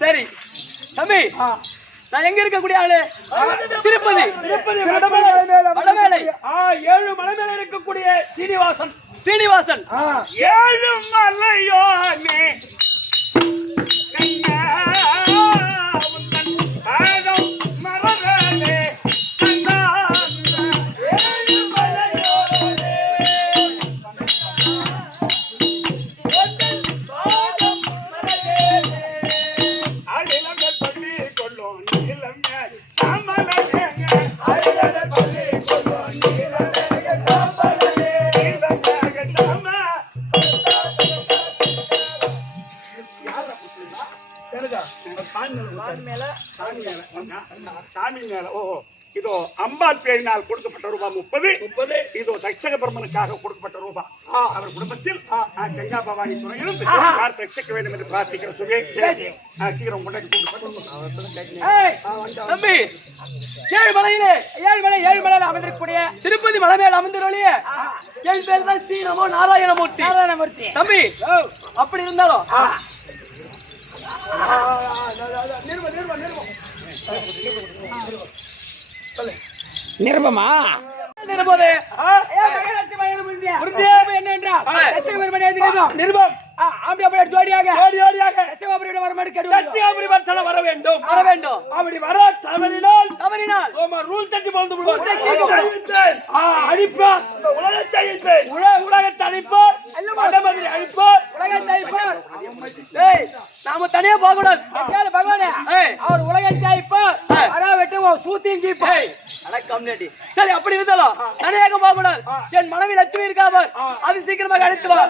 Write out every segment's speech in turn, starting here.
சரி தம்பி, நான் எங்க இருக்கக்கூடிய ஆளு? திருப்பதி. வடமேலை. 7 மலை மேல இருக்கக்கூடிய சீனிவாசன். சீனிவாசன் 7 மலையோனே சாமி மேல. ஓஹோ, இதோ அம்பாள் பேரினால் கொடுக்கப்பட்ட ரூபாய் 30. இதோ தட்சக பிரம்மனுக்காக கொடுக்கப்பட்ட ரூபாய். அவர் குடும்பத்தில் கங்கா பவானி துறையிலும் யார் ரட்சிக்க வேண்டும் என்று பிரார்த்திக்கிற சுகே. சீக்கிரம் தம்பி, 7 மலையில அமர்ந்திருக்கக்கூடிய திருப்பதி மலை மேல் அமர்ந்திருளிய என் பேர் தான் ஸ்ரீ நமோ நாராயணமூர்த்தி. தம்பி, அப்படி இருந்தாலும் நிருபமா நிருபம் ஜோடியாக வர வேண்டும். அப்படி வர தவறினால் ரூல் தட்டி அழிப்பார். உலகத்தை அழிப்பார். அழிப்பார். உலகத்தை அழிப்பார். நாம தனியா போக கூடாது. பகவானே, அவர் உலகத்தை அழிப்பார். சரி, அப்படி இருந்தாலும் தனியாக போக கூடாது. என் மனைவி லட்சுமி இருக்காமல் அது சீக்கிரமாக அழைத்து வா.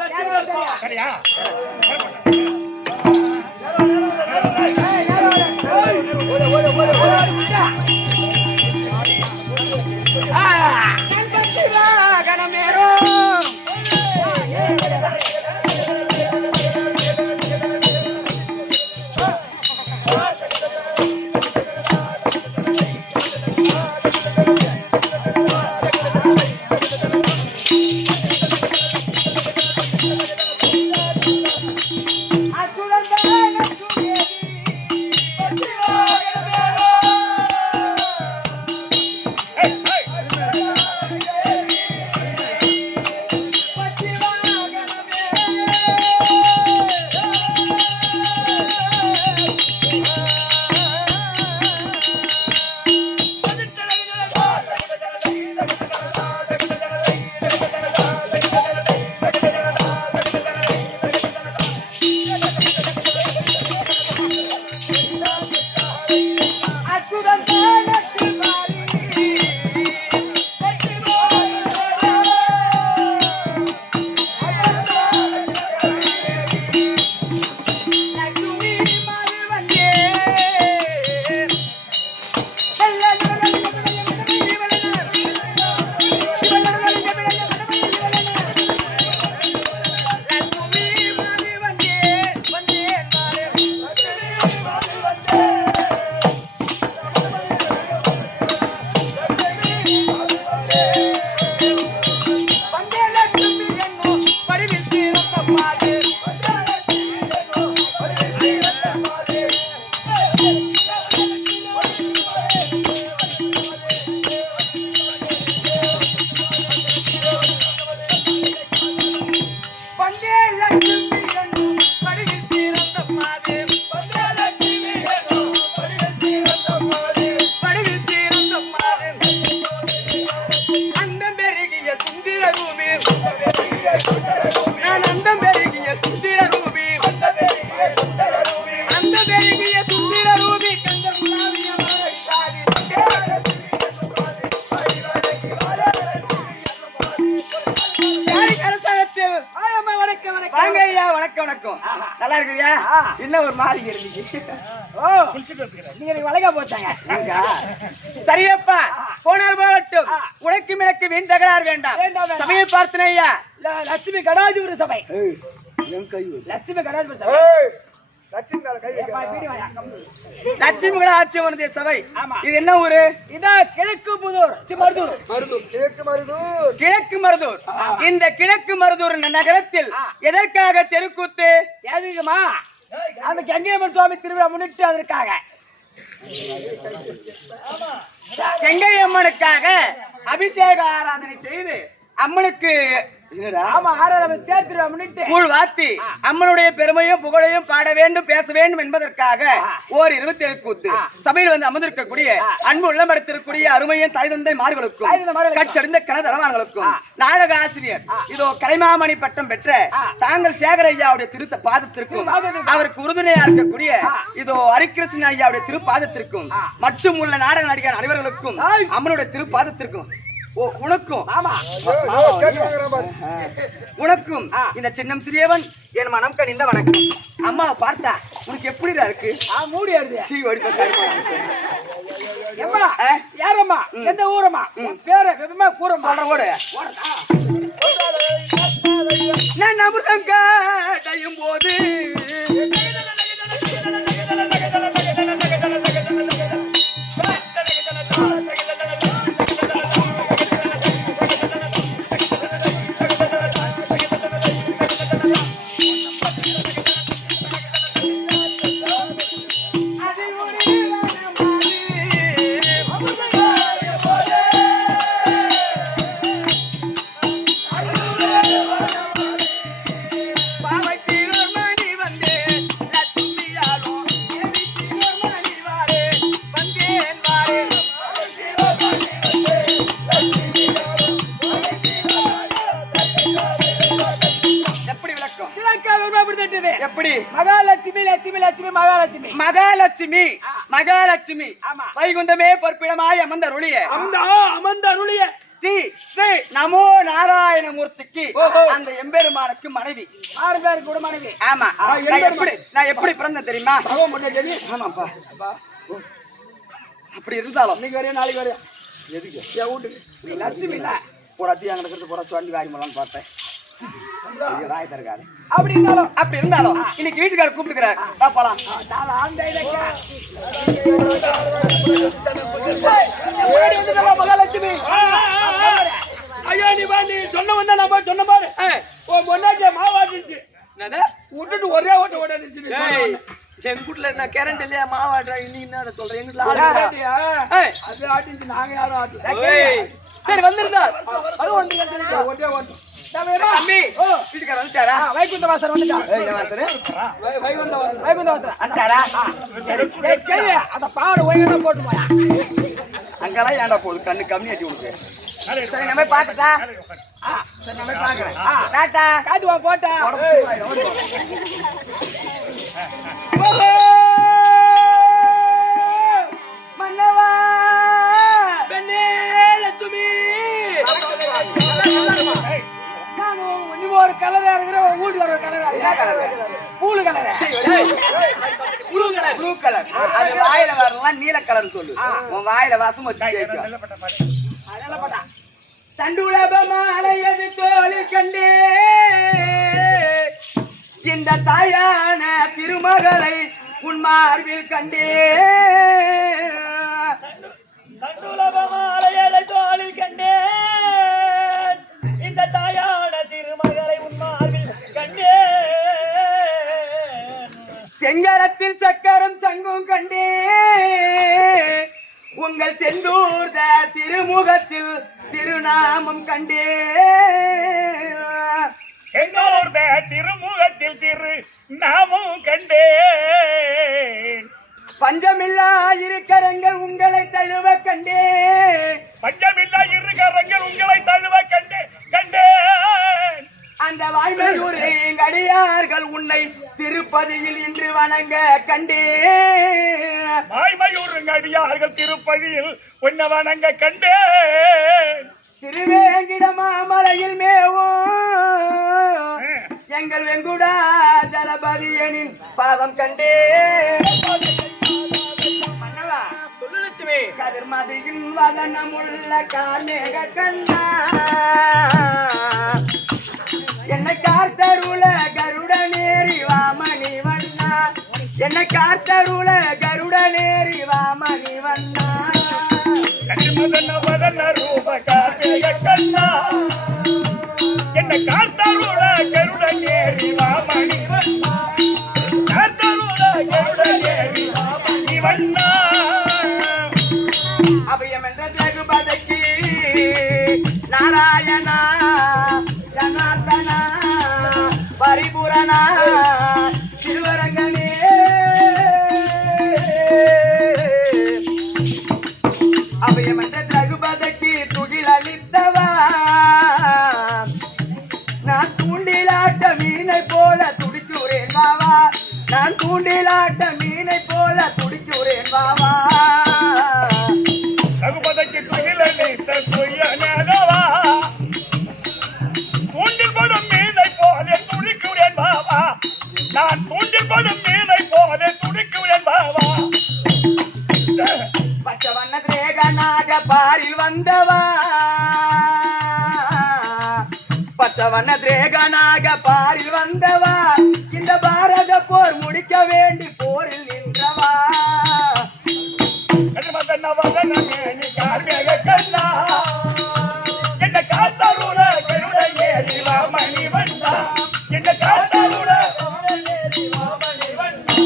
பாக்குறியா என்ன ஒரு மாதிரி இருந்துச்சு. ஓ நீங்க வளைக்க போச்சாங்க. சரியப்பா போனால் போகட்டும். உனக்கு எனக்கு வீண் தகராறு வேண்டாம். சபையை பார்த்தனே ஐயா. லட்சுமி கடாஜிபுர சபை. லட்சுமி கடாஜிபுர சபை. லட்சுமி கடாட்சியம்மனுடைய சபை. இது என்ன ஊரு? இதான் கிழக்கு புதூர். கிழக்கு மருதூர். இந்த கிழக்கு மருதூர் நகரத்தில் எதற்காக தெருக்கூத்து? எதுக்குமா? அந்த கங்கையம்மன் சுவாமி திருவிழா முன்னிட்டு அதற்காக கங்கையம்மனுக்காக அபிஷேக ஆராதனை செய்து அம்மனுக்கு கூழ் வாத்தி அம்மனுடைய பெருமையும் புகழையும் பாட வேண்டும், பேச வேண்டும் என்பதற்காக ஓர் 27 கூத்து. சபையில் வந்து அமர்ந்திருக்கக்கூடிய அன்பு உள்ளமடத்திற்குரிய அருமையின் தாய் தந்தை மார்களுக்கும் கட்சறிந்த கனதரவான்களுக்கும் நாடக ஆசிரியர் இதோ கலைமாமணி பட்டம் பெற்ற தாங்கள் சேகர ஐயாவுடைய திரு பாதத்திற்கும் அவருக்கு உறுதுணையா இருக்கக்கூடிய இதோ ஹரிகிருஷ்ணன் ஐயாவுடைய திருப்பாதத்திற்கும் மற்றும் உள்ள நாடக நடிகர் அனைவர்களுக்கும் அம்மனுடைய திருப்பாதத்திற்கும் உனக்கும் உனக்கும் இந்த சின்னம் சிறியவன் என் மனம் கனிந்த வணக்கம். அம்மா பார்த்தா உனக்கு எப்படிடா இருக்கு? மூடி யாரம்மா? எந்த ஊரம்மா? பேர வெப்பமா கூறம் சொல்ற நான் அமிர்தம் காட்டையும் போது மகாலட்சுமி வைகுந்தமே பொற்பிடமாய் அமர்ந்தருளிய ஸ்ரீ நமோ நாராயணமூர்த்திக்கு அந்த எம்பெருமானுக்கு மனைவி. 6 பேருக்கு கூட மனைவி. ஆமா. நான் எப்படி பிறந்தேன் தெரியுமா? ஆமாப்பா. அப்படி இருந்தாலும் நீங்க வரையா நாளைக்கு வரையா எதுக்கு என் வீட்டுக்கு லட்சுமி இல்ல புறத்தி அங்க இருக்கிறது புற சொல்லி வாங்கி போலான்னு பார்த்தேன். அப்படி இருந்தாலும் இன்னைக்கு வீட்டுக்கார கூப்பிட்டுக்கிறார் போலாம். மகாலட்சுமி ஐயா நீ சொன்ன வந்தா நம்ம சொன்ன பாரு பொண்டாட்டிய மாவாட்டிச்சு விட்டுட்டு ஒரே ஓட்ட ஓட்டிச்சு. எங்கூட்ல என்ன கரண்ட் இல்லையா மாவாட்டுறா இன்னைக்கு சொல்றேன். எங்க அது ஆட்டிச்சு நாங்க யாரும் ஆட்டல. சரி வந்திருந்தா ஒன்றே ஓட்டு வீட்டுக்கார வந்துட்டாரா? வைகுந்த வாசர் அந்த பாடு ஒய்யா போட்டு போயா அங்கெல்லாம் ஏன்டா போகுது கண்ணு கம்மி ஆட்டி உனக்கு. சரி நம்ம பாத்துட்டா சரி நம்ம பாக்குறேன். டாட்டா காட்டுவா போட்டா மன்னவா பெண்ணே லட்சுமி ஒரு கலரா இருக்கிற வீட்டுல ஒரு கலரா பூலு கலர் ப்ளூ கலர் அது வாயில வரலாம் நீல கலர் சொல்லு. உன் வாயில வாசம் வச்சு தண்டுலபமாலையது தோழி கண்டே இந்த தாயான திருமகளை உன் மார்பில் கண்டே. தண்டுலபமாலையது தோழி கண்டே இந்த தாயான திருமகளை உன் மார்பில் கண்டே. செங்கரத்தில் சக்கரம் சங்கும் கண்டே உங்கள் செந்தூர்த திருமுகத்தில் திருநாமம் கண்டே. செங்கோர்த திருமுகத்தில் திருநாமம் கண்டே. பஞ்சமில்லா இருக்கரங்கள் உங்களை தழுவ கண்டே. பஞ்சமில்லா இருக்கரங்கள் உங்களை தழுவ கண்டே கண்டே. அந்த வாய்மையூர் அடியார்கள் உன்னை திருப்பதியில் இன்று வணங்க கண்டே. வாய்மையூர் அடியார்கள் திருப்பதியில் உன்னை வணங்க கண்டே. திருவேங்கிட மாமலையில் மேவும் எங்கள் வெங்குடா தளபதியனின் பாதம் கண்டே மன்னவா சொல்லு லட்சுமி. கதிர்மதியின் வதனமுள்ள கார்மேக கண்ணா என்னை காத்தருள கருடனேறி வாமணி வண்ணா என்னை காத்தருள கருடனேறி வாமணி வண்ணா கனிமதன வதன ரூப கார்மேக கண்ணா என்ன காத்தருள கருடனேறி வாமணி வண்ணா காத்தருள கருடனேறி வாமணி வண்ணா அபயம் என்ற ரகுபதிக்கு நாராயணா ஜனார்தனா பரிபூரணா திருவரங்கனே அபயம் என்ற ரகுபதிக்கு துகில் அளித்தவா நான் தூண்டிலாட்ட மீனை போல துடிச்சுறேன் வாவா நான் தூண்டிலாட்ட மீனை போல துடிச்சுறேன் வாவா ரகுபதிக்கு துயிலளித்த துயனவா தூண்டில் படும் மீனை போல துடிக்கிறேன் பாவா நான் தூண்டில் படும் மீனை போல துடிக்கிறேன் பாவா பச்சவண்ண தேகனாக பாரில் வந்தவா பச்சவண்ண திரேகனாக பாரில் வந்தவா இந்த பாரத போர் முடிக்க வேண்டி போரில் நின்றவா கனிமதன வதன மேனி கார்மேக கண்ணா என்ன காத்தருள கருடனேறி வாமணி வண்ணா என்ன காத்தருள கருடனேறி வாமணி வண்ணா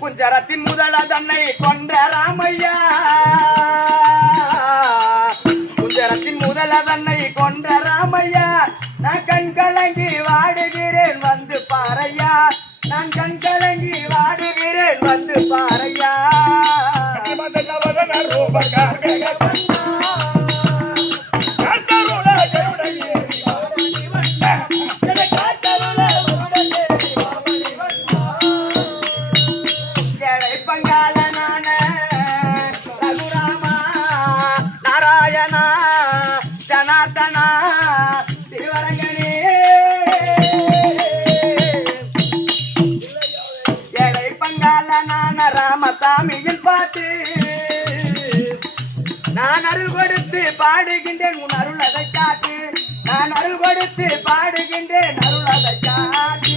குஞ்சரத்தின் முதல தன்னை கொன்ற ராமையா குஞ்சரத்தின் முதல தன்னை கொன்ற ராமையா நான் கண் கலங்கி வாடுகிறேன் வந்து பாரையா நான் கண் கலங்கி வாடுகிறேன் வந்து பாரையா கனிமதன வதன ரூப கார்மேக கண்ணா காத்தருள கருடனேறி வாமணி வண்ணா என்ன காத்தருள கருடனேறி வாமணி வண்ணா ஏழை பங்காளனான ரகுராமா நாராயணா ஜனார்தனா திருவரங்கனே ஏழை பங்காளனான ராமசாமியின் பாட்டு நான் அருள் கொடுத்து பாடுகின்றேன் உன் அருள் அதை காட்டு நான் அருள் கொடுத்து பாடுகின்றேன் அருள் அதை காட்டு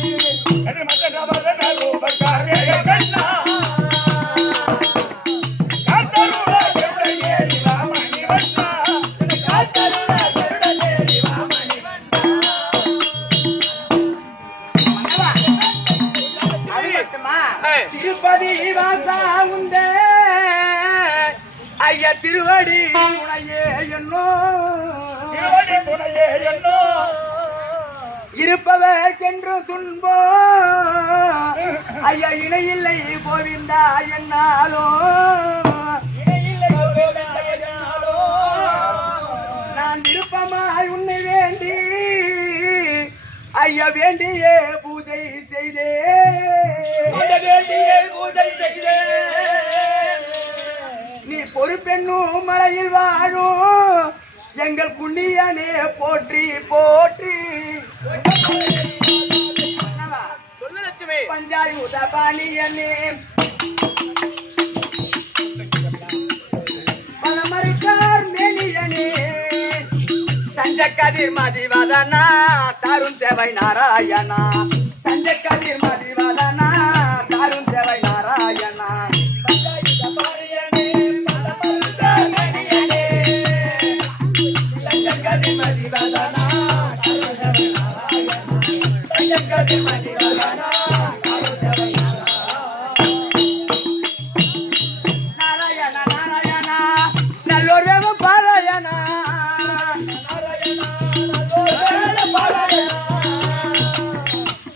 கனிமதன வதன ரூப கார்மேக கண்ணா காத்தருள கருடனேறி வாமணி வண்ணா என்ன காத்தருள கருடனேறி வாமணி வண்ணா மன்னவா, அது மட்டுமா? ஏய். திருப்பதி வாசா உந்த ஐயா திருவடி உனையே என்னோ திருவடி துணையே என்னோ இருப்பவர்க்கென்று துன்போ ஐயா இணையில்லை போவிந்தா என்னாலோ நான் விருப்பமாய் உன்னை வேண்டி ஐயா வேண்டியே பூஜை செய்தே நீ பொறுப்பெண்ணும் மலையில் வாழும் எங்கள் புண்ணியனே போற்றி போற்றி சொல்லு லட்சுமி. பஞ்சாயுத பாணியனே பணமறுக்கார் மேனியனே தஞ்ச கதிர் மதிவதனா தருண் சேவை நாராயணா தஞ்ச கதிர் மதிவதனா தருண் சேவை நாராயணா பஞ்சாயுத பாணியனே பணமறுக்கார் மேனியனே தஞ்ச கதிர் மதிவதனா தருண் சேவை நாராயணா தஞ்ச கதிர் மதிவதனா தருண் சேவை நாராயணா நாராயணா நல்லோர் வேகம் பாராயணா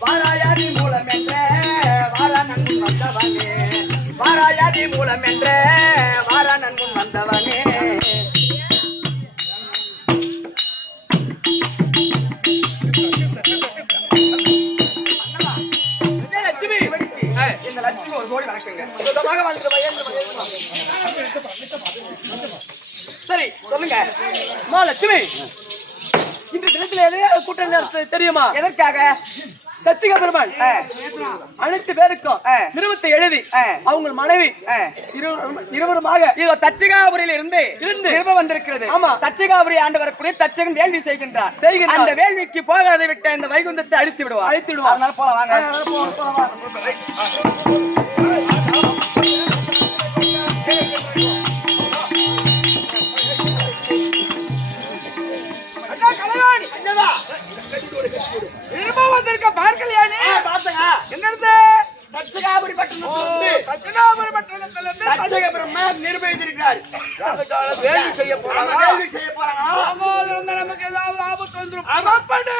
வாராயாதி மூலம் என்ற வாரானன் முன் வந்தவனே வாராயாதி மூலம் என்ற வாரானன் முன் வந்தவனே லட்சுமி. இந்த லட்சுமி ஒரு கோடி வணக்கங்க சுத்தமாக வாழ்ந்து சரி சொல்லுங்க அம்மா லட்சுமி. இன்று தினத்தில் எதையா கூட்டம் நடத்த தெரியுமா? எதற்காக? தச்சிக பெருமாள் அனைத்து பேருக்கும் நிறுவத்தை எழுதி அவங்க மனைவி இருவருமாக இதோ தச்சிகாபுரியில் இருந்து நிறுவ வந்திருக்கிறது. ஆமா. தச்சிகாபுரி ஆண்டு வரக்கூடிய தச்சகன் வேள்வி செய்கின்றார். அந்த வேள்விக்கு போகாத விட்ட இந்த வைகுந்தத்தை அழித்து விடுவார். அதனால போலாம் வாங்க. வந்திருக்க பார்க்கலையானே? எங்க இருந்து? தச்சிகாபுரி பட்டணத்திலிருந்து தட்சிணாபுரி பட்டணத்திலிருந்து தச்சக பிரம்மர் நிர்வகித்திருக்கிறார். வேள்வி செய்ய போறாங்க. நமக்கு ஏதாவது ஆபத்து வந்துரும். புறப்படு.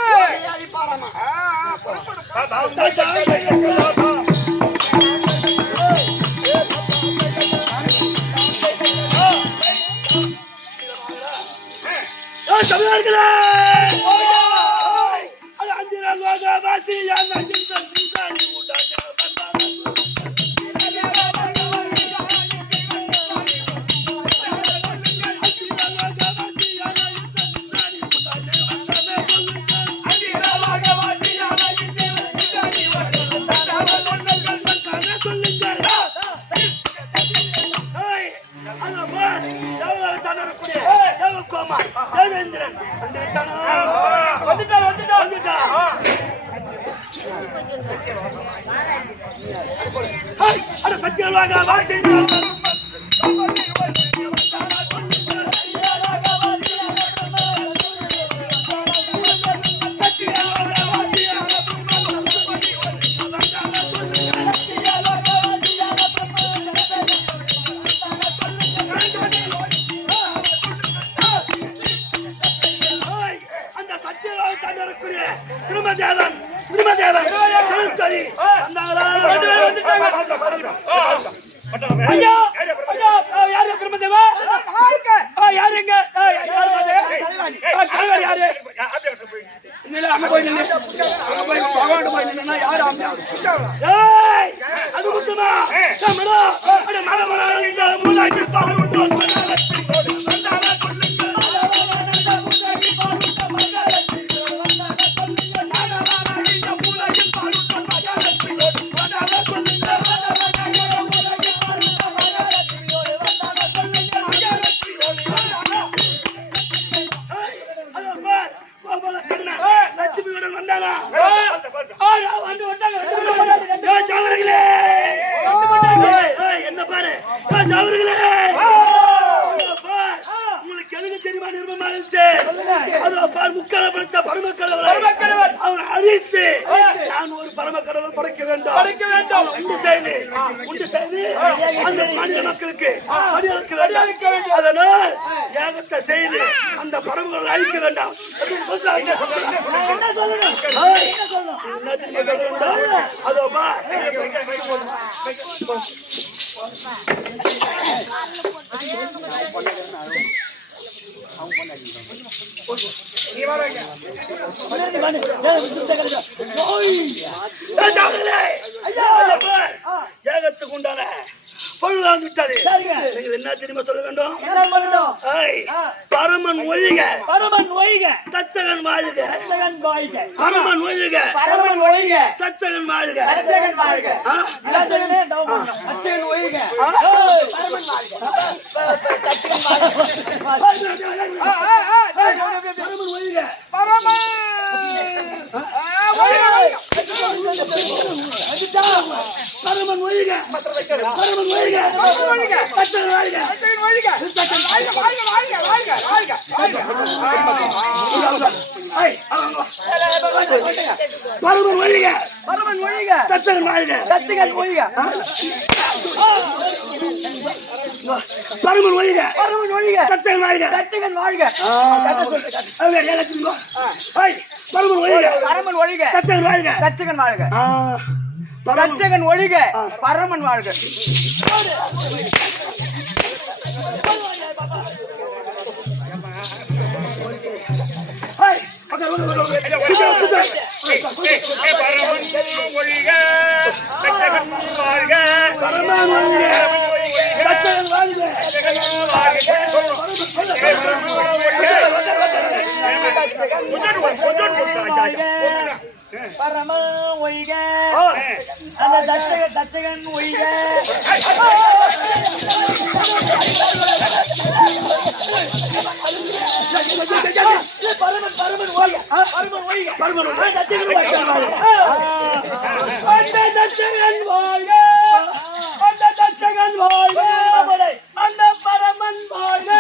தமிழர்களே என்ன பாரு உங்களுக்கு எனக்கு தெரியுமா நிர்மமா முக்காலப்படுத்த பரமக்கடவுளை அவன் அழித்து நான் ஒரு பரமக்கடவுளை படைக்க வேண்டும். உண்டு செய்து அந்த மாநில மக்களுக்கு அழிக்க வேண்டும். அதனால் யாகத்தை செய்து அந்த பரமக்கடவுளை அழிக்க வேண்டாம். அதோ ஏகத்துக்கு உண்டான பொருளாந்து விட்டது. நீங்கள் என்ன தெரியுமா சொல்ல வேண்டும்? பரமன் ஒழிக தச்சகன் வாழ்க. பரமன் ஒழிக தச்சகன் வாழ்க. பரமன் ஒழிக பரமன் ஒழிக தச்சகன் வாழ்க. பரமன் ஒழிக தச்சகன் வாழ்க. பரமன் ஒழிக தச்சகன் வாழ்க. பரமன் ஒழிக தச்சகன் வாழ்க. தச்சகன் வாழ்க. தச்சகன் ஒழிக பரமன் வாழ்க. பரமன் ஒழிக பரம ஒய்க அந்த தச்சகன் ஒய்க பரமன் பரமன் ஒய்க பரமன் ஒய்க பரமன் தச்சகன் வாழ்க அந்த தச்சகன் வாழ்க அந்த பரமன் வாழ்க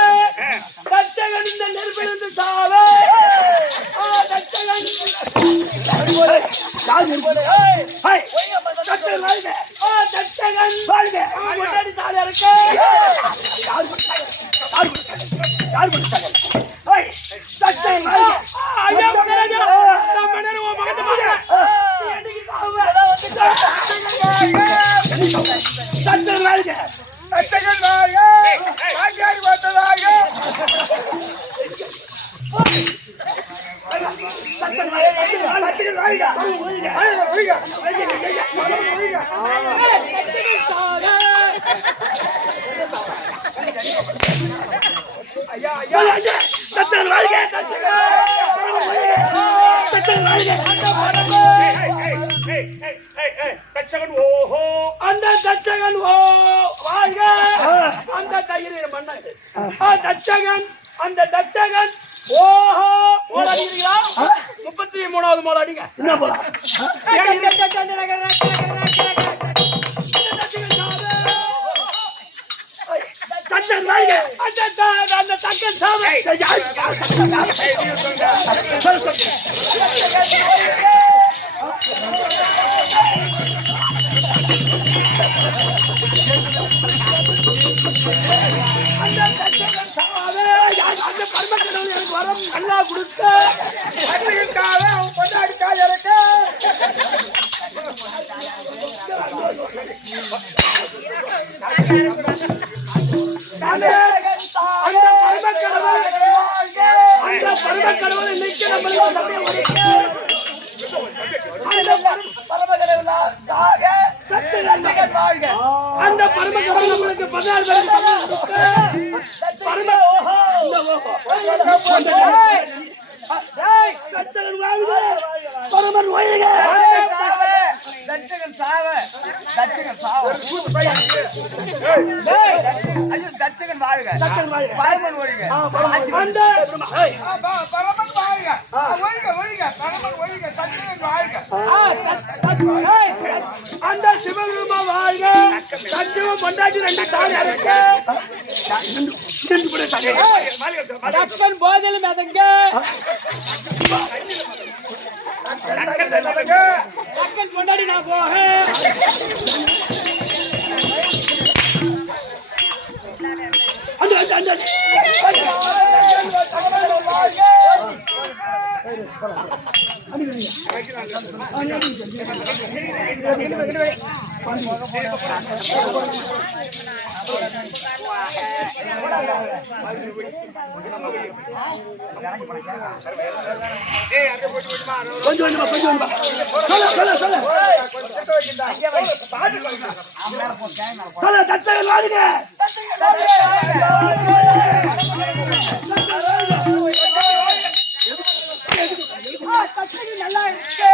தச்சகன் இந்த நெருப்பிலிருந்து சாவே தச்சகன் தச்சகன் ஓஹோ அந்த தச்சகன் ஓ வாழ்க அந்த தையல் மண்ணா தச்சகன் அந்த தச்சகன் ஓஹோ மோல் அடிக்கிறீங்களா 33வது மோல் அடிங்க என்ன போல தச்சகன் வாழ்க அந்த தச்சகன் சாவே அந்த பரமக்கடவுள் எனக்கு வரம் நல்லா கொடுத்த அவன் கொண்டாடி காய் இறக்க அந்த பரமக்கடவுள் இன்னைக்கு நம்மளுக்கு அந்த பரமக்கடவுள் நம்மளுக்கு 16 பரமன் ஒய்க தச்சகன் சாவ தச்சகன் சாவ தச்சகன் வாழ்க பரமன் ஒழிக அந்த பரமன் வாழ்க ஒழிக ஒழிக பரமன் ஒழிக தச்சகன் வாழ்க அந்த சிவபெருமா வாழ்க தஞ்சம் கொண்டாடி 2 தாலி அறுக்க தக்கன் போதிலும் அதங்க தக்கன் கொண்டாடி நான் போக அந்த அந்த கொஞ்சம் சொல்ல தச்சகன் வாழ்க நல்லா இருக்கு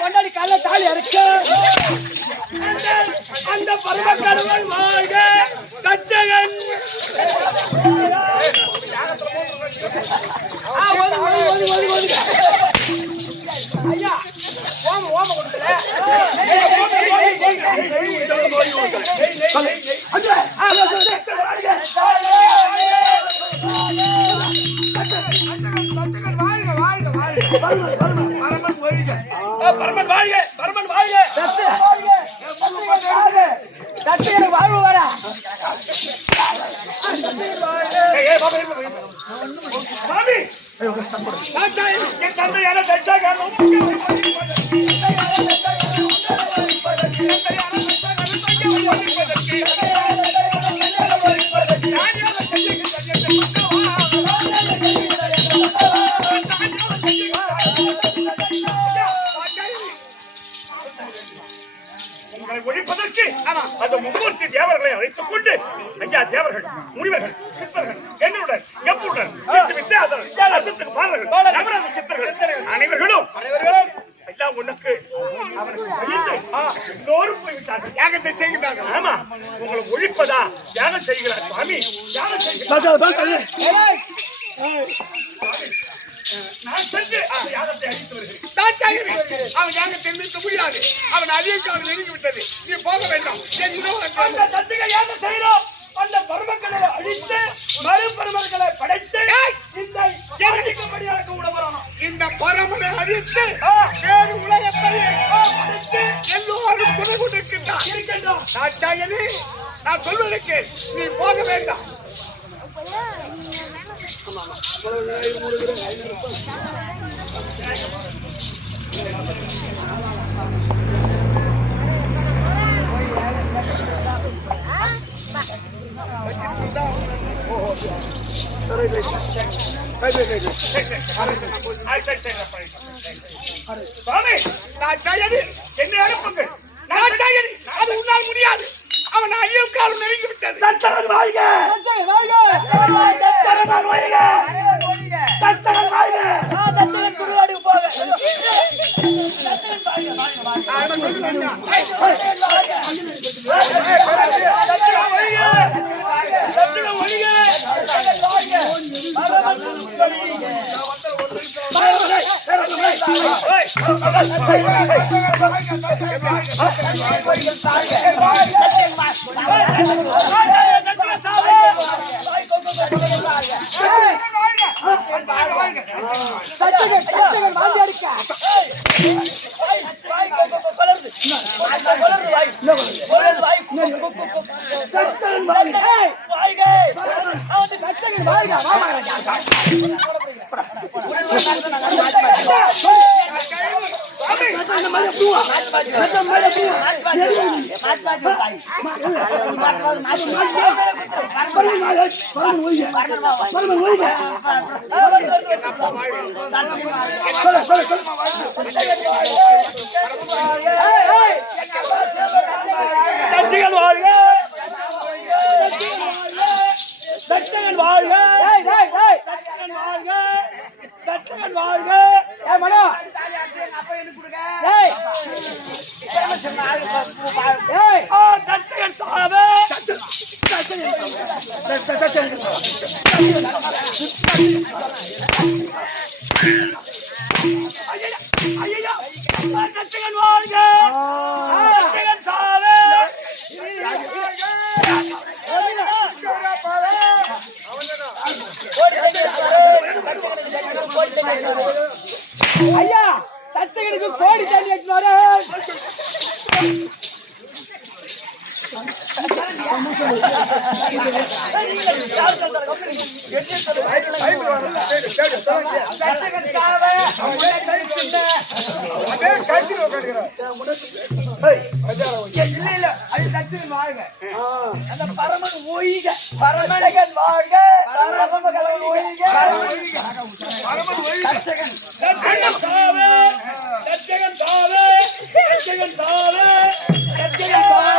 பொண்டாடி கால தாலி அறுக்க அந்த பரமக்கடவுள் வாழ்க தச்சகன் ஐயா ஓம கொடுக்கல பரமன் வாழ்க பரமன் வாழ்க தச்சகன் வாழ்வு வரா சாமி என் தந்தையான தச்சகன் உங்களை ஒழிப்பதற்கு அந்த மும்மூர்த்தி தேவர்களை அழைத்துக் கொண்டு ஐயா தேவர்கள் முனிவர்கள் சித்தர்கள் என்னுடன் எப்புடன் சித்து வித்தியாதர்கள் அசத்துக்கு பாடல்கள் நவரங்க சித்தர்கள் அனைவர்களும் எல்லாம் உனக்கு போய்விட்டார்கள் யாகத்தை செய்கிறார்கள். ஆமா உங்களை ஒழிப்பதா யாகம் செய்கிறார் சுவாமி யாகம் செய்கிறார். நான் சென்று யாகத்தை அழித்து வருகிறேன். அவன் யாகத்தை நிறுத்த முடியாது. அவன் அதிகம் நெருங்கி விட்டது. நீ போக வேண்டாம். யாகம் செய்யறோம். அந்த பரமக்களை அழித்து மறுபெருமக்களை படைத்து இந்த பரமனை அழித்து வேறு உலகத்தை எல்லோரும் துணை கொண்டிருக்கின்றார். நான் சொல்வதற்கு நீ போக வேண்டாம். என்னை அனுப்புங்கள். அது உன்னால் முடியாது. அவன் ஐயம் காலம் நெருங்கி விட்டது. ஐயா தச்சகனுக்கு கோடி தண்ணி எடுத்து அந்த பரமன் ஓய்க பரமன் வாழ்க பரமன் ஓய்க தச்சகன் சாவே தச்சகன் சாவே தச்சகன் சாவே தச்சகன் சாவே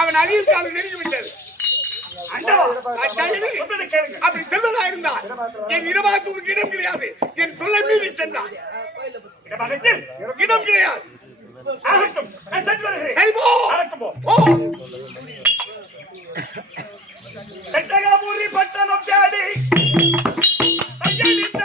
அவன் அழியும் காலம் நெருங்கிவிட்டது. அப்படி செல்வதா இருந்தால் என் இடமாக்கு உனக்கு இடம் கிடையாது. என் தொல்லை மீறி சென்றான் இடம் கிடையாது. செட்டகாபுரி பட்டணம் தேடி கையெழுத்த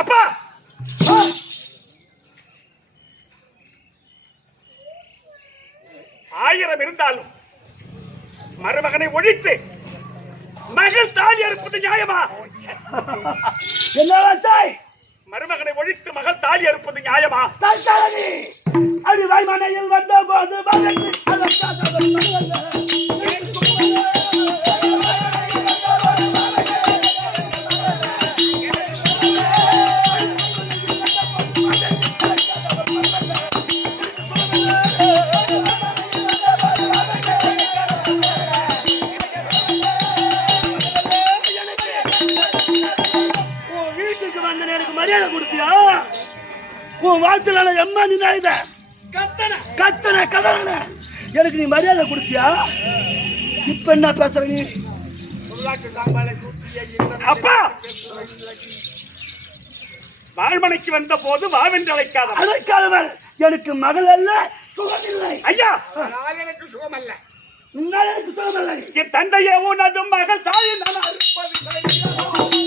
அப்பா ஆயிரம் இருந்தாலும் மருமகனை ஒழித்து மகள் தாலி அறுப்பது நியாயமா? என்ன தாய்? மருமகனை ஒழித்து மகள் தாலி அறுப்பது நியாயமா? அடி வாய்மனையில் வந்த போது வீட்டுக்கு வந்த எனக்கு மரியாதை கொடுத்தியா? உன் வாழ்த்துல எம்மா நீ கத்தன கதறன எனக்கு நீ மரியாதை கொடுத்தியா? இப்ப என்ன பேசுற நீ? அப்பா வாழ்மனைக்கு வந்த போது வாவென்று அழைக்காதவன் எனக்கு மகள் அல்ல, சுகம் இல்லை. ஐயா எனக்கு சுகம் அல்ல, உன்னால் எனக்கு சுகம் இல்லை. என் தந்தையே உனது மகள் தாயை நான் அறுப்பது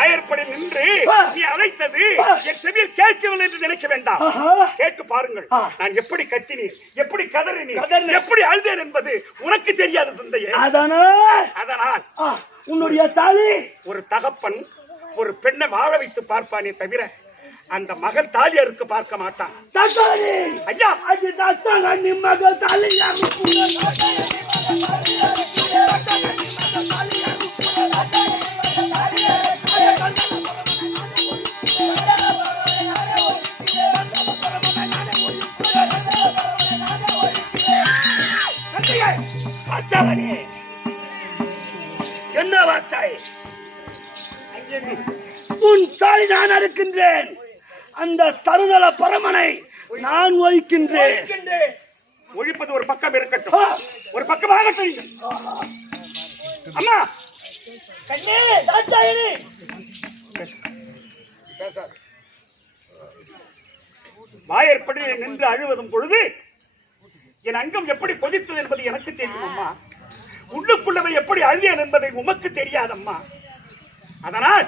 ஆயர்படி நின்று நீ அழைத்தது என் செவியில் கேட்கவில்லை என்று நினைக்க வேண்டாம். கேட்டு பாருங்கள், நான் எப்படி கத்தினேன், எப்படி கதறினேன், எப்படி அழுதேன் என்பது உனக்கு தெரியாது தந்தையே. அதனால் உன்னுடைய தாலி ஒரு தகப்பன் ஒரு பெண்ணை வாழ வைத்து பார்ப்பானே தவிர அந்த மகள் தாலி அறுக்க பார்க்க மாட்டான். ஐயா மகள் தாலி என்ன வார்த்தை? உன் தாய் நான் அறுக்கின்றேன், அந்த தருதல பரமனை நான் ஒழிக்கின்றேன். ஒழிப்பது ஒரு பக்கம் இருக்கட்டும், ஒரு பக்கமாக தெரியும். அம்மா கண்ணே தாச்சாயனே வாயற்படி நின்று அழுவதும் பொழுது என் அங்கம் எப்படி கொதித்தது என்பது எனக்கு தெரியும் அம்மா. உள்ளுக்குள்ளவை எப்படி அழுதியன் என்பதை உமக்கு தெரியாதம்மா. அதனால்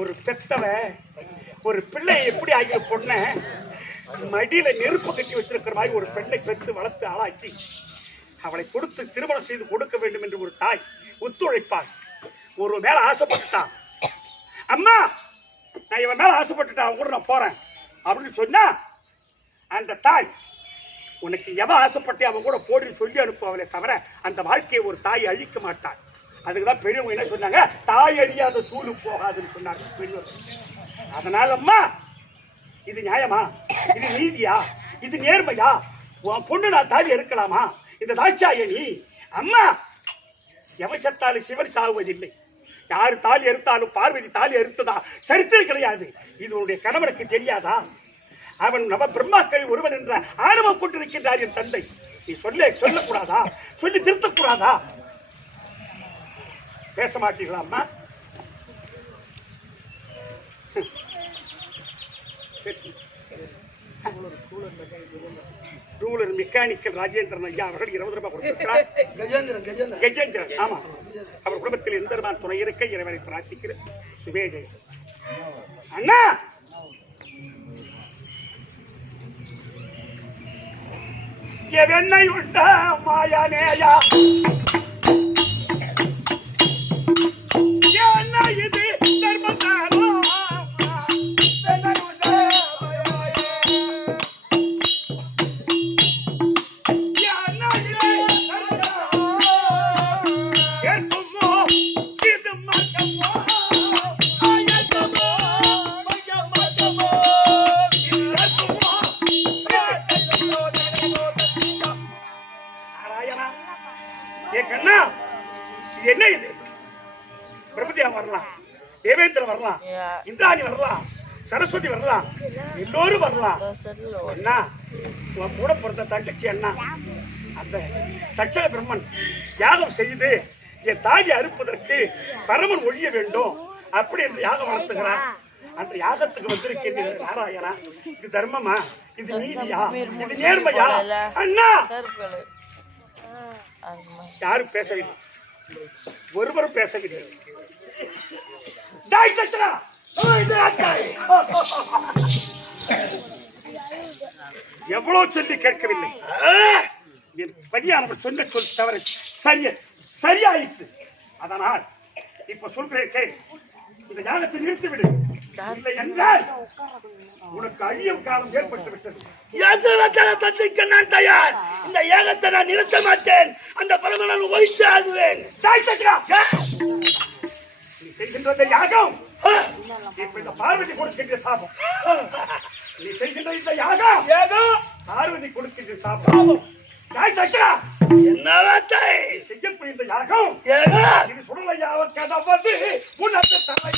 ஒரு பெத்தவ ஒரு பிள்ளையை எப்படி ஆகிய பொண்ண மடியில நெருப்பு கட்டி வச்சிருக்கிற மாதிரி ஒரு பெண்ணை பெற்று வளர்த்து ஆளாக்கி அவளை கொடுத்து திருமணம் செய்து கொடுக்க வேண்டும் என்று ஒரு தாய் ஒத்துழைப்பாள். ஒரு மேல ஆசைப்பட்டுட்டான், அம்மா நான் இவன் மேல ஆசைப்பட்டுட்டான், அவன் கூட நான் போறேன் அப்படின்னு சொன்னா அந்த தாய் உனக்கு எவன் ஆசைப்பட்டு அவன் கூட போடுன்னு சொல்லி அனுப்புவவளே தவிர அந்த வாழ்க்கையை ஒரு தாய் அழிக்க மாட்டாள். அதுக்குதான் பெரியவங்க என்ன சொன்னாங்க, தாய் அறியாத சூழு போகாதுன்னு சொன்னாங்க பெரியவர். அதனால அம்மா இது நியாயமா, இது நீதியா, இது நேர்மையா? உன் பொண்ணு நான் தாலி இருக்கலாமா? இந்த தாட்சாயணி அம்மா எவன் செத்தாலும் சிவன் சாகுவதில்லை. யாரு தாலி அறுத்தாலும் பார்வதி தாலி அறுத்ததா சரித்திரம் கிடையாது. இது உன்னுடைய கணவனுக்கு தெரியாதா? அவன் நவ பிரம்மாக்கள் ஒருவன் என்ற ஆணவம் கொண்டிருக்கின்றார் என் தந்தை. நீ சொல்லக்கூடாதா? சொல்லி திருத்தக்கூடாதா? பேச மாட்டீங்களா அம்மா? ரூலர் மெக்கானிக்கல் ராஜேந்திரன் ஐயா அவர்கள் 20 ரூபாய் கொடுத்திருக்கிறார். கஜேந்திரன் ஆமா, அவர் குடும்பத்தில் எந்த விதமான துணை இருக்க இறைவனை பிரார்த்திக்கிறேன். சுபேஜே அண்ணா எவென்னை உண்டா மாயானேயா என்ன இது தர்மதானோ தேவேந்திரன் வரலாம், இந்திராணி வரலாம், சரஸ்வதி வரலாம், எல்லோரும் வரலாம். அண்ணா உன் கூட பிறந்த தங்கச்சி அண்ணா அந்த தட்சக பிரம்மன் யாகம் செய்து என் தாயை அறுப்பதற்கு பரமன் ஒழிய வேண்டும் அப்படி என்று யாகம் வளர்த்துகிறான். அந்த யாகத்துக்கு வந்திருக்கேன் நாராயணா. இது தர்மமா, இது நீதியா, இது நேர்மையா? அண்ணா யாரும் பேசவில்லை, ஒருவரும் பேசவில்லை. டாய் தட்சகா, எவ்வளவு சொல்லி கேட்கவில்லை. என் பதியானவர் சொன்ன சொல் தவறு சரியாயிற்று. அதனால் இப்ப சொல்கிறேன், இந்த யாகத்தை நிறுத்திவிடு. இல்லை என்றால் உனக்கு அழியும் காலம் ஏற்பட்டு விட்டது. தந்திக்க நான் தயார். இந்த யாகத்தை நான் நிறுத்த மாட்டேன். அந்த பரமனை நான் ஒழித்து ஆகுவேன். நீ செய்கின்ற யாகம் இப்ப இந்த பார்வதி கொடுக்கின்ற சாபம். நீ செய்கின்ற இந்த யாகம் பார்வதி கொடுக்கின்ற சாபம். செய்யக்கூடிய இந்த யாகம் இது சுடலையாவ கதவது உனது தலை.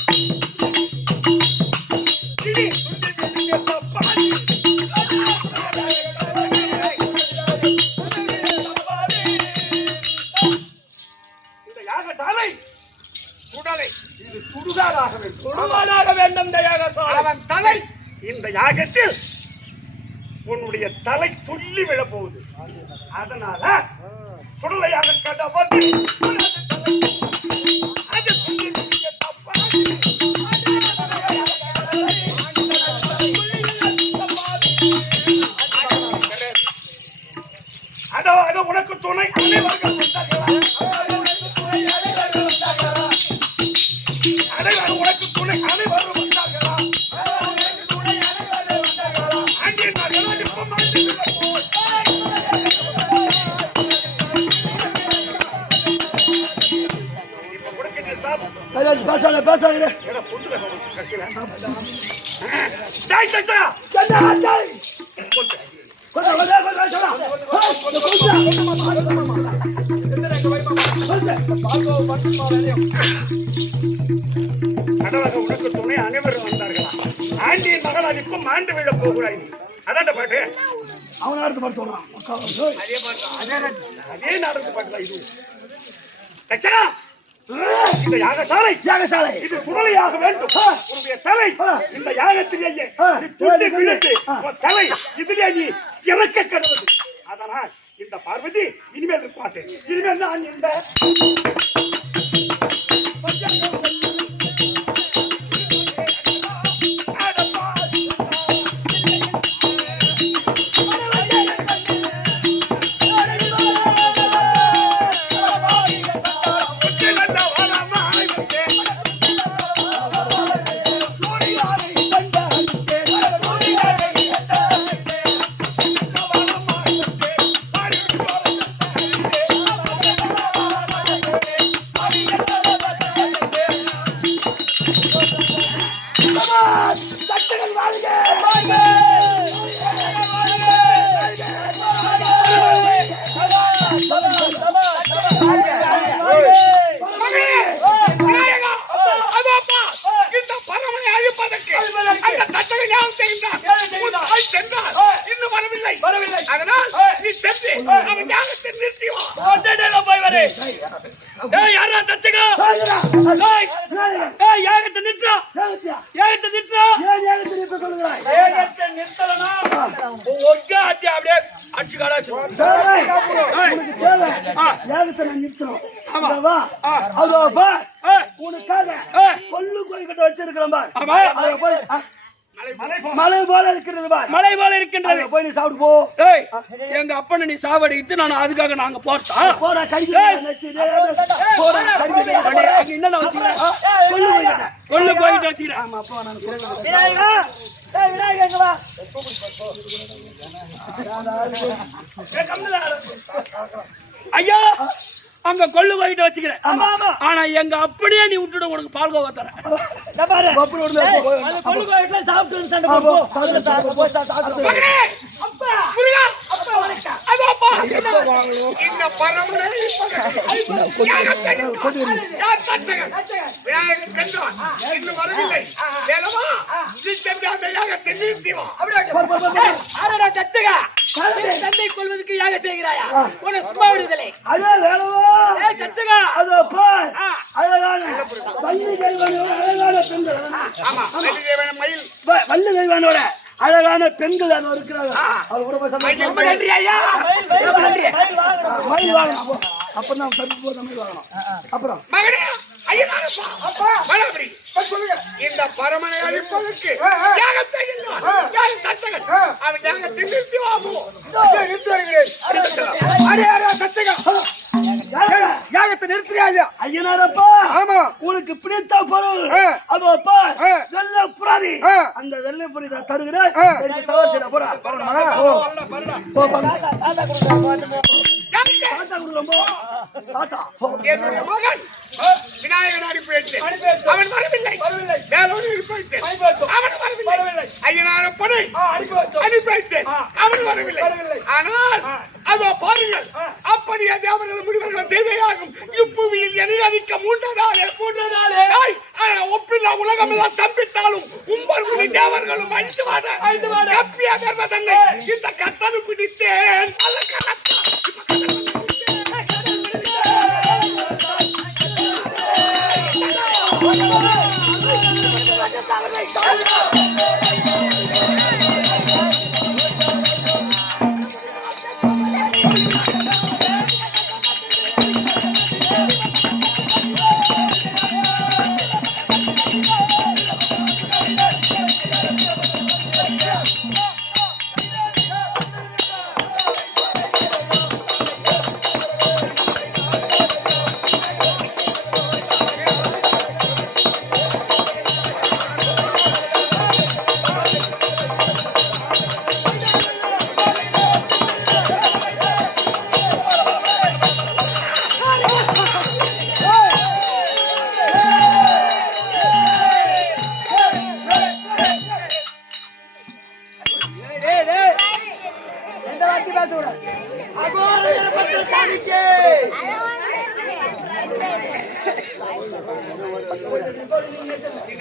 இந்த யாகசாலை சுடலை, இது சுடுகாடாக வேண்டும். இந்த யாகசாலை அவன் தலை. இந்த யாகத்தில் உன்னுடைய தலை துள்ளி விழப்போகுது. அதனால சுடலையாக கதவது அதோ உனக்கு துணை அனைவர்கள் வந்தார்களா? உனக்கு துணை அனைவரும் வந்தார்களா? பேசாங்க. உனக்கு துணை அனைவரும் வந்தார்களா? ஆண்டியின் மகள் அனுப்பும் ஆண்டு விழ போகிறாய். அதான் பாட்டு. அவன் அடுத்த பாட்டு சொல்றான். அதே நாடகத்து பாட்டுதான் இது. தட்சகா, இந்த யாகசாலை இது சுடலையாக வேண்டும். உன்னுடைய தலை இந்த யாகத்திலேயே துள்ளி விழுந்து தலை இதிலே நீ இறக்க கடவுது. அதனால் இந்த பார்வதி இனிமேல் இருக்க மாட்டேன். இனிமேல் நான் இந்த எங்க அப்பனை நீ சாவடிக்கிட்டு நான் அதுக்காக நாங்க போட்டா என்ன வச்சுக்கிறேன் கொள்ளு போயிட்டு வச்சுக்கிறேன். ஐயா அங்க கொள்ளு போயிட்டு வச்சுக்கிறேன். ஆனா எங்க அப்படியே நீ விட்டுட உனக்கு பால்கோவா தரேன். விநாயகன் சென்றான் இன்னும் வரவில்லை வேலவா நீ சென்று அந்த யாகத்தை நிறுத்தி வா ஆரடா தச்சகா தந்தை கொள்வதற்கு யாக செய்கிறாயா உன்னை சும்மா விடுதலை அதே வேலவா ஏய் தச்சகா அதோ பார் அழகான வள்ளி தெய்வானோட அழகான பெண்கள் ஆமா வள்ளி தேவன மயில் வள்ளி தெய்வானோட அழகான பெண்கள் அங்க இருக்கிறாங்க அது ஒரு ரொம்ப நன்றி ஐயா மயில் வாங்கணும் அப்ப நான் தம்பி போத மயில் வாங்கணும் அப்புறம் மகனே ஐயனாரப்பா அப்பா மலபரி சொல்லுங்க இந்த பரமனை அழிப்பதற்கு யாகத்தை இல்ல யார் தச்சகன் அவன் யாகத்தை நிறுத்தி வா போ நிறுத்தி வருகிறேன் அடே அடே தச்சகன் யாகத்தை நிறுத்தியா இல்லையா ஐயனாரப்பா ஆமா உனக்கு பிடித்த பொருள் அதோ பார் வெள்ளை புறாதி அந்த வெள்ளை புறி தருகிறேன் சவாசிட போறா போ என்னுடைய மகன் விநாயகன் அனுப்பி வைத்தேன் அவன் வரவில்லை வேலோடு அனுப்பி வைத்தேன் அவன் வரவில்லை ஐயனாரப்பனை அனுப்பி வைத்தேன் அவன் வரவில்லை ஆனால் அதோ பாருங்கள் அப்படியே தேவர்கள் முடிவர்கள் செய்தையாகும் இப்புவியில் என்னை அழிக்க மூன்றதாலே ஒப்பில்லா உலகம் எல்லாம் ஸ்தம்பித்தாலும் உங்கள் முடி தேவர்களும் அழித்து கப்பியா தன்னை இந்த கட்டணம் பிடித்தேன்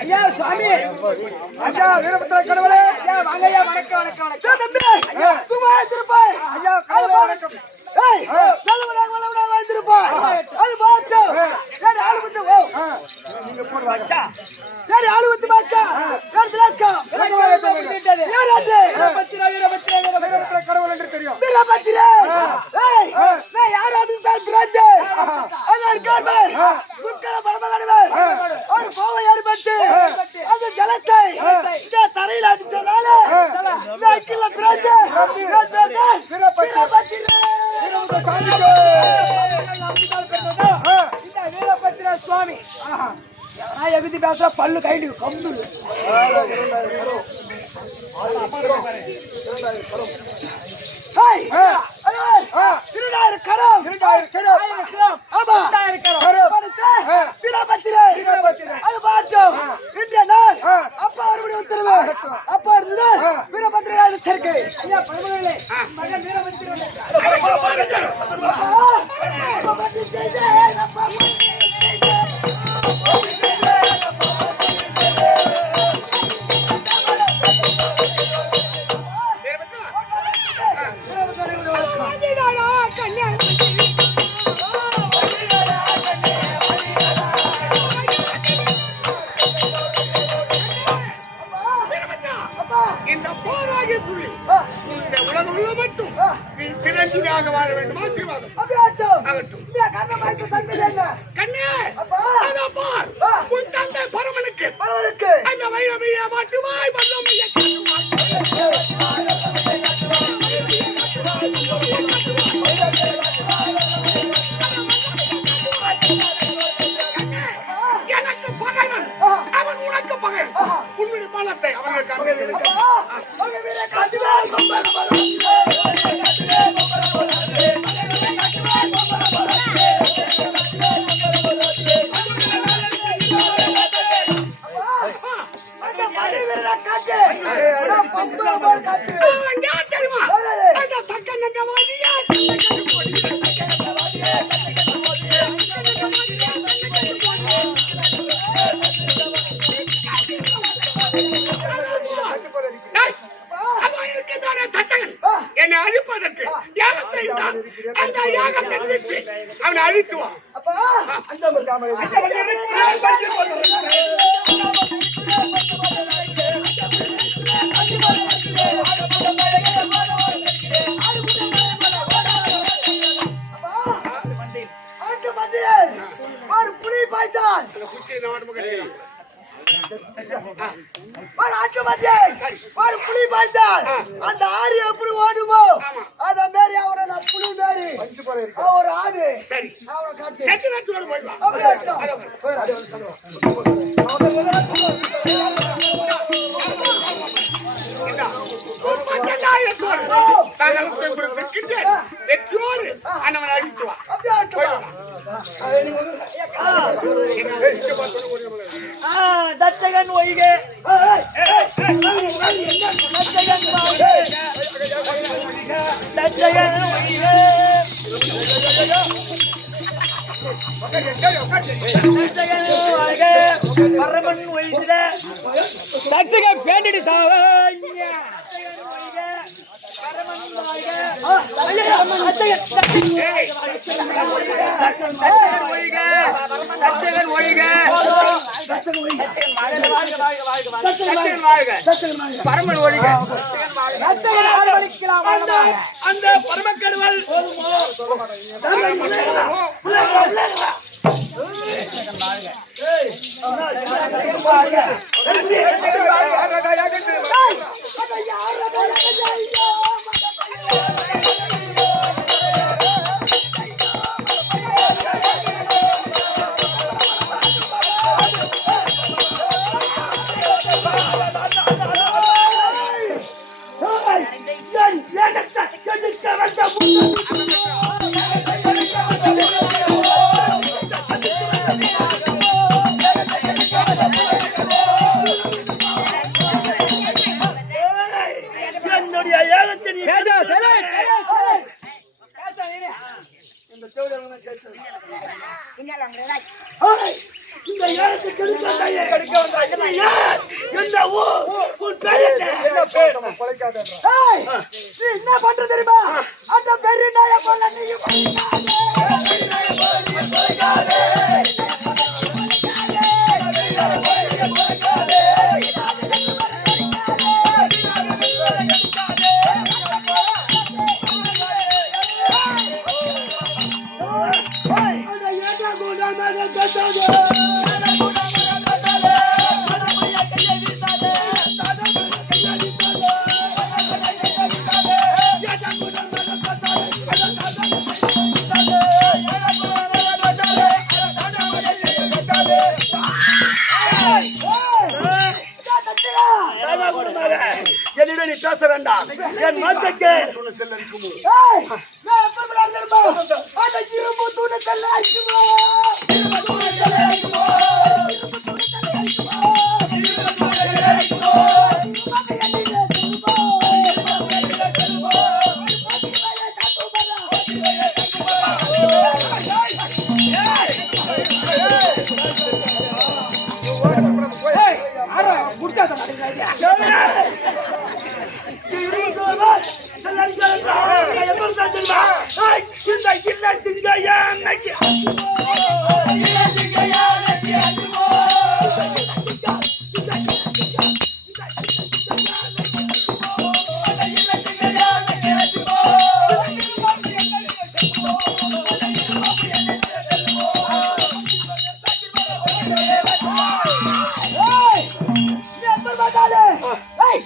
ஐயா சுவாமி ஐயா வீரபத்ர கடவுளே ஐயா வாங்க ஐயா வணக்கம் வணக்கம் வணக்கம் தம்பி ஐயா சும்மா திருப்பாய் ஐயா கடவுளே வணக்கம் ஏய் நல்லவடா வாழ்ந்திருப்பாய் அது பாச்சா யார் ஆளு வந்து ஓ நீங்க போடு வாச்சா யார் ஆளு வந்து பாச்சா யார் திலாக்கா யார் அது வீரபத்ர கடவுள் என்று தெரியும் வீரபத்ர ஏய் நான் யார் அபிஷேக் பிராஜ் அதர் கார்பர் முக்கல பரமகடவர் ஒரு கோவை ஏற்பட்டு அந்த ஜலத்தை இந்த தரையில் அடிச்சனால இந்த அக்கில பிராஜ் வீரபத்ர சுவாமி நான் எகுதி பேசுற பல்லு கைடு கம்புரு இந்த போராகிய புள்ளி இந்த உலகம் மட்டும் நீ சிரஞ்சீவியாக வாழ வேண்டும் ஆசீர்வாதம் ஆகட்டும் கண்ணே அதோ பார் உன் தந்தை பரமனுக்கு அந்த வைரவியை மாட்டுவாய் வல்லமையை எனக்கு பகைவன் அவன் உனக்கு பகைவன் உன்னுடைய பலத்தை அவர்களுக்கு தெரியுமா அந்த தக்க நங்கவாதியா என்னை அழிப்பதற்கு யாகத்தை இட்டான். அந்த யாகத்தை நிறுத்தி அவனை அழித்துவான். அப்பா அந்த மச்சாமலை ஒரு புலி பாய்ந்தான் ஒரு ஆட்டு மத்தியை ஒரு புலி பாய்ந்தான். அந்த ஆறு எப்படி ஓடுமோ அத மாரி அவனை நான் புலி மாரி ஒரு ஆடு சரி அவனை காட்டு செட்டு நட்டு போயிடலாம். அப்படியே தச்சகன் ஒய்கே தச்சகன் ஒய்கே பரமன் ஒய்கிற தச்சகன் பேண்டிடி சாவங்க பரமன் ஒழிக அந்த பரமக்கடவுள் என்ன பண்ற தெரியுமா? அந்த பெரிய நாய போல நீயும் என்னிடம் நீ பேச வேண்டாம். என் மனதுக்கு அந்த இரும்பு தூணை தள்ள ஆயிடுமா? Hey!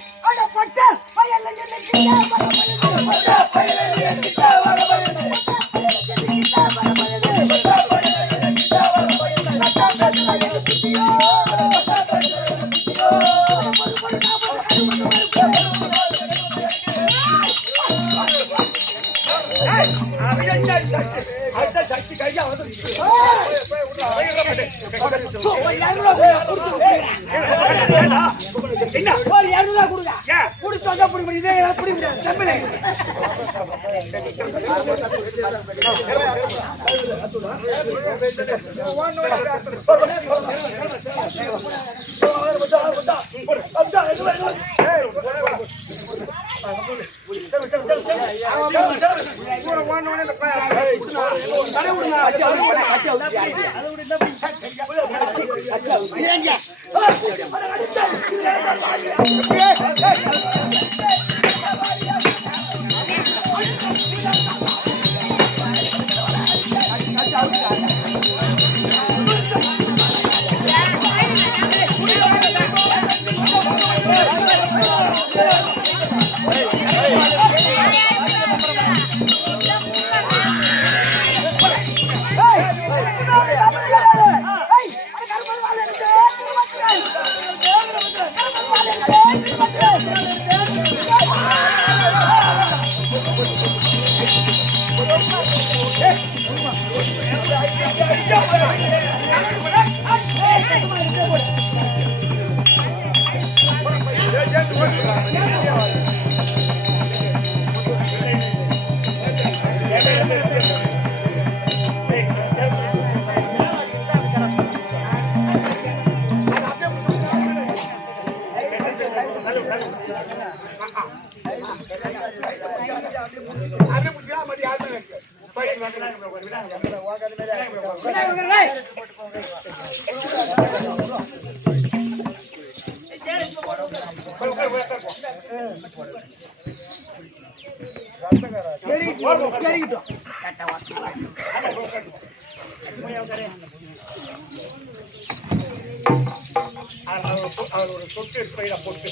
ஒரு சொட்டு பையில போட்டு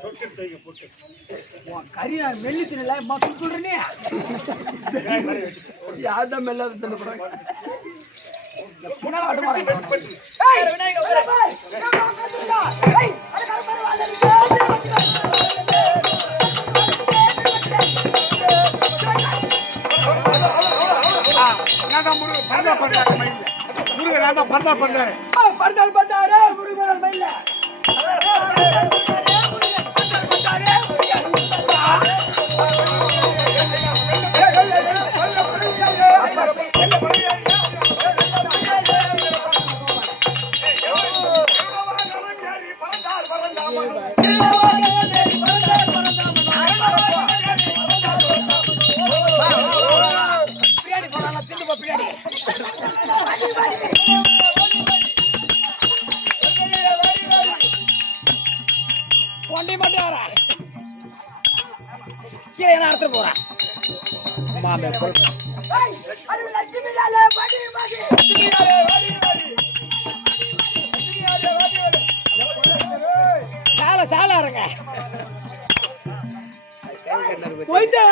சொட்டு பையில போட்டு கறி மெல்லி தின்னல மசூல் சொல்றேனே யார்தான் மெல்ல தின்னு கொண்டை மட்டும் வரா கீழே என்ன அறுத்து போறான் சால சால இருங்க போயிட்டா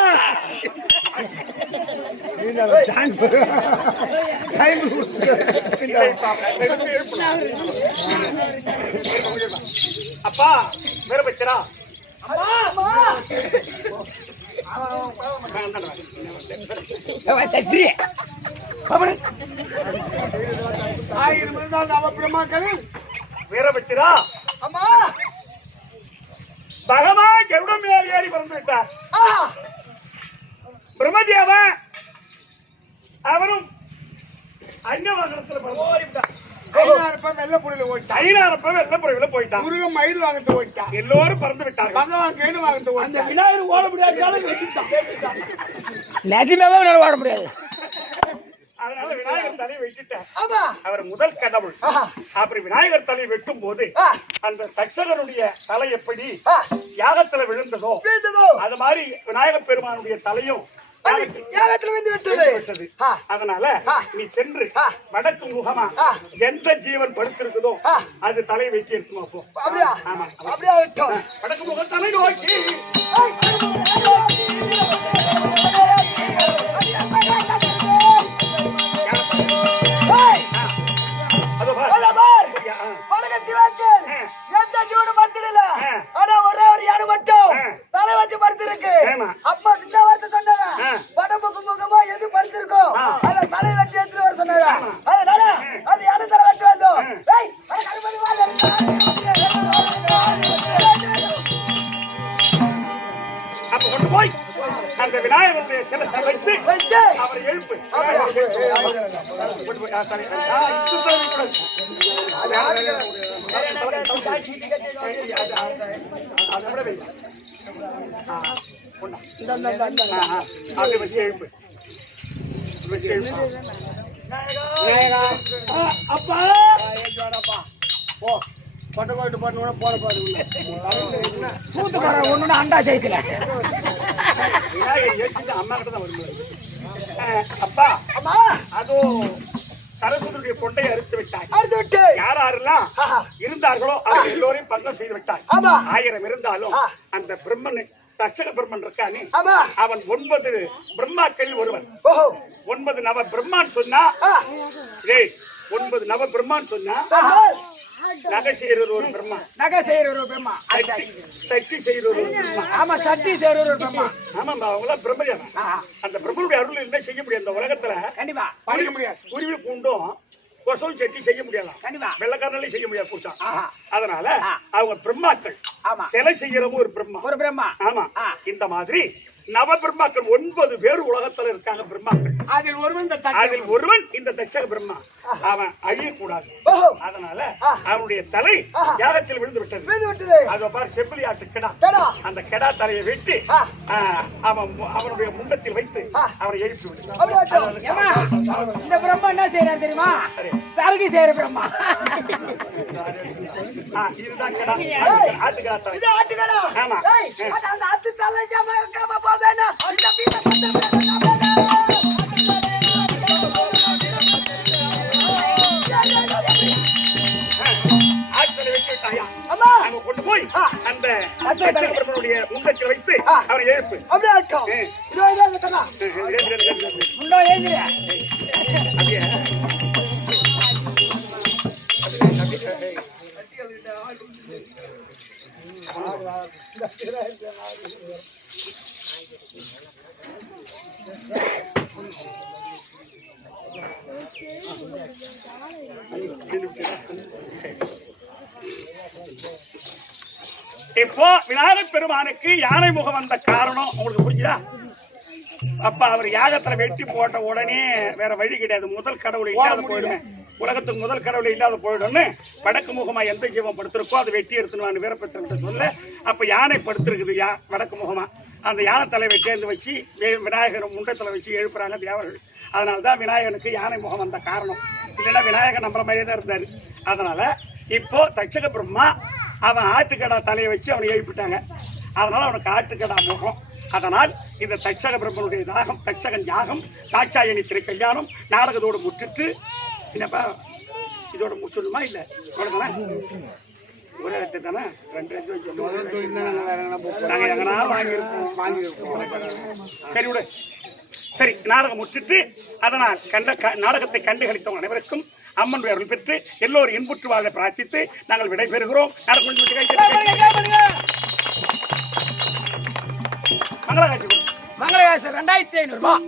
அப்பா வேற பச்சரா வீரபத்திரா அம்மா பகவான் கருடம் ஏறி பறந்து விட்டார். பிரம்மதேவன் அவரும் அன்னவாகனத்துல போயிட்டான். போயிட்டான். முருகன் மயில் வாங்கத்து போயிட்டான். எல்லோரும் பறந்து விட்டாங்க. பகவான் கேடு வாங்கத்து அந்த விநாயகர் ஓட முடியாது நிஜமாவே ஓட முடியாது. அதனால விநாயகர் தலையை வெட்டிட்டார். அவர் முதல் கடவுள். அப்படி விநாயகர் தலையை வெட்டும் போது அந்த தட்சகனுடைய தலை எப்படி யாகத்துல விழுந்ததோ அது மாதிரி விநாயகர் பெருமானுடைய தலையும் விட்டது. அதனால நீ சென்று வடக்கு முகமா எந்த ஜீவன் படுத்திருக்குதோ அது தலையை வெட்டி எடுத்துமா போ. ஆமா வடக்கு முகம் தலை நோக்கி தலை வச்சு படுத்திருக்கு. அப்பா சின்ன வார்த்தை சொன்னாங்க, வடமுக்கு முகமா எது படுத்திருக்கோ அதை தலை வச்சு எடுத்துட்டு வர சொன்னாங்க. அதனால அது யாரு தலை வச்சு வந்தோம். அப்ப கொண்டு போய் அந்த விநாயகருடைய சிலத்தை வைத்து அவரை எழுப்பு. அப்படி வச்சு எழுப்பு அப்பா பட்டு போயிட்டு பண்ண போன பாடு கூட்டு போற ஒண்ணு அண்டா சைஸ்ல அம்மா கிட்ட தான் வரும்போது அப்பா அம்மா அதோ சரஸ்வதியுடைய கொண்டை அறுத்து விட்டாய். அறுத்து விட்டு யார் யாரெல்லாம் இருந்தார்களோ அவங்க எல்லோரையும் பங்கம் செய்து விட்டாய். ஆமா. 1000 இருந்தாலும் அந்த பிரம்மன் தட்சக பிரம்மன் இருக்கானே ஆமா. அவன் 9 பிரம்மாக்களில் ஒருவன். ஓஹோ 9 நவ பிரம்மான் சொன்னா ஏய் 9 நவ பிரம்மான் சொன்னா நகை செய்யறது ஒரு பிரம்மா, நகை செய்யற ஒரு பிரம்மா, சக்தி செய்யறது ஒரு பிரம்மா. ஆமா சக்தி செய்யற ஒரு பிரம்மா. ஆமாம்பா அவங்க பிரம்மஜானம். அந்த பிரம்மனுடைய அருள் என்ன செய்ய முடியும் இந்த உலகத்துல? கண்டிப்பா படிக்க முடியாது. குருவி பூண்டும் கொசம் சட்டி செய்ய முடியலாம். கண்டிப்பா வெள்ளக்காரனாலே செய்ய முடியாது பூச்சா. ஆஹா. அதனால அவங்க பிரம்மாக்கள். ஆமா. சிலை செய்யறவங்க ஒரு பிரம்மா. ஒரு பிரம்மா. ஆமா. இந்த மாதிரி நவ பிரம்மாக்கள் 9 பேர் உலகத்துல இருக்காங்க பிரம்மாக்கள். அதில் ஒருவன் இந்த தட்சக பிரம்மா. அவன் அழியக்கூடாது. அதனால அவனுடைய தலை யாகத்தில் விழுந்து விட்டது. அது பாரு செப்பிலி ஆட்டு கெடா. அந்த கெடா தலையை வெட்டி அவனுடைய முண்டத்தில் வைத்து அவனை எழுப்பி விடு. இந்த பிரம்மா என்ன செய்யறாரு தெரியுமா? சரகு செய்யற பிரம்மா. இதுதான் கெடா. ஆட்டுக்கடா தலை. இது ஆட்டுக்கடா. ஆமா. அந்த ஆட்டு தலை ஜாமா இருக்காம போவேனா இந்த பீட பத்த கொண்டு போய் அந்த பிரம்மனுடைய முண்டத்தில் வைத்து அவனை எழுப்பு. அப்படியே ஆட்டம் இதோ தரா முண்டோ ஏந்திர இப்போ விநாயகர் பெருமானுக்கு யானை முகம் வந்த காரணம் உங்களுக்கு புரியுதா? அப்ப அவர் யாகத்துல வெட்டி போட்ட உடனே வேற வழி கிடையாது. முதல் கடவுளை இல்லாத போயிடுமே, உலகத்துக்கு முதல் கடவுளை இல்லாத போயிடும்னு வடக்கு முகமா எந்த ஜீவம் படுத்திருக்கோ அதை வெட்டி எடுத்துன்னு வீரபத்திரன் சொல்ல. அப்ப யானை படுத்திருக்குது வடக்கு முகமா. அந்த யானை தலைவை சேர்ந்து வச்சு விநாயகர் முண்டத்துல வச்சு எழுப்புறாங்க தேவர்கள். அதனாலதான் விநாயகனுக்கு யானை முகம் வந்த காரணம். இல்லைன்னா விநாயகர் நம்மள மாதிரியே தான் இருந்தாரு. அதனால இப்போ தட்சக பிரம்மா அவன் ஆட்டுக்கடா தலையை வச்சு அவனை எழுப்பிட்டாங்க. அதனால அவனுக்கு ஆட்டுக்கடா முகம். அதனால் இந்த தட்சக பிரம்மனுடைய தாகம் தட்சகன் யாகம் தாட்சாயணி திரை கல்யாணம் நாடகத்தோடு முற்றிட்டு என்னப்பா இதோட முடிச்சுடுமா? இல்ல ஒரே இடத்து தானே 2 நாங்க எங்கன்னா வாங்கியிருப்போம். சரி விடு. சரி நாடகம் முற்றிட்டு அதனால் நாடகத்தை கண்டு களித்தவங்க அனைவருக்கும் அம்மன் அருள் பெற்று எல்லோரும் இன்புற்று வாழ பிரார்த்தித்து நாங்கள் விடைபெறுகிறோம். மங்களகாட்சி 2500 ரூபாய்.